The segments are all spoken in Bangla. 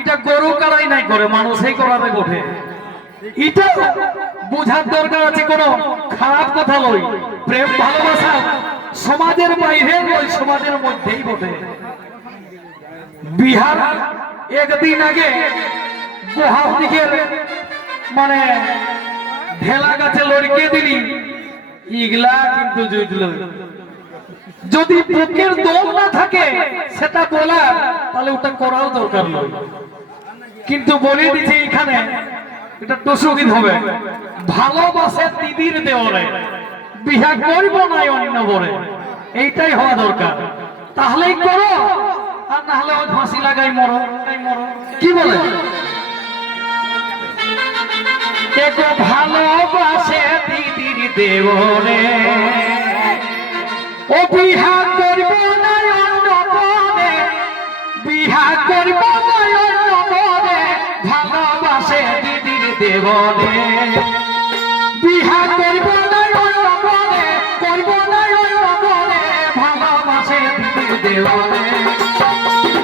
এটা গরু কারাই নাই করে মানুষই করাবে বটে। এটা বুঝার দরকার আছে, কোনো খারাপ কথা লই। প্রেম ভালোবাসা সমাজের বাইরে নয়, সমাজের মধ্যেই বটে। বিহার একদিন আগে গোহার দিকের মানে ঢেলা গাছে লড়কে দিলি ইগলা কিন্তু জুটল। যদি বুকের দম না থাকে সেটা বলা, তাহলে ওটা করাও দরকার নয়। কিন্তু বলে দিচ্ছে এখানে এটা টসুগীত হবে, ভালোবাসে দিদির দেওয়ারে বিহা করব না অন্য বরে, এইটাই হওয়া দরকার। তাহলেই করো, আর না হলে ওই ফাঁসি লাগাই মরো। কি বলে দেখো ভালোবাসে দিদির দেওয়ারে ও বিহা করব না অন্য বরে, বিহা করব না অন্য বরে, ভালোবাসে দিদির দেওয়ারে বিহা করব না অন্য বরে, করব না অন্য বরে, ভালোবাসে দিদির দেওয়ারে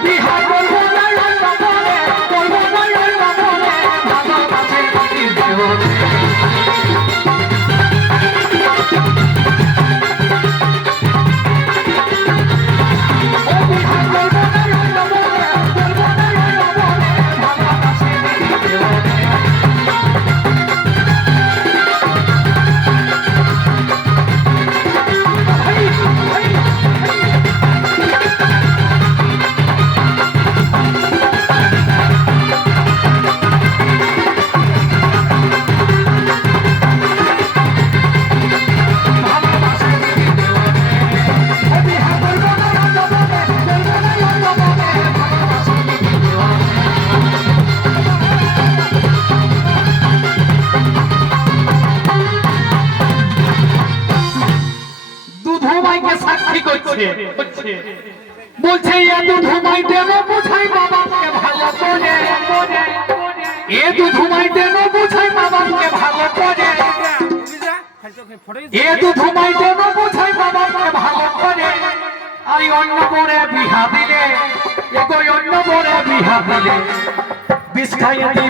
বিহা করব না অন্য বরে, করব না অন্য বরে, ভালোবাসে দিদির দেওয়ারে। বলছে এত ধুমাই দেন বুঝাই বাবাকে ভালো করে, এ তো ধুমাই দেন বুঝাই বাবাকে ভালো করে, এ তো ধুমাই দেন বুঝাই বাবাকে ভালো করে। আই অন্য বরে বিহা দিলে, এগো অন্য বরে বিহা দিলে বিষ খাইয়ে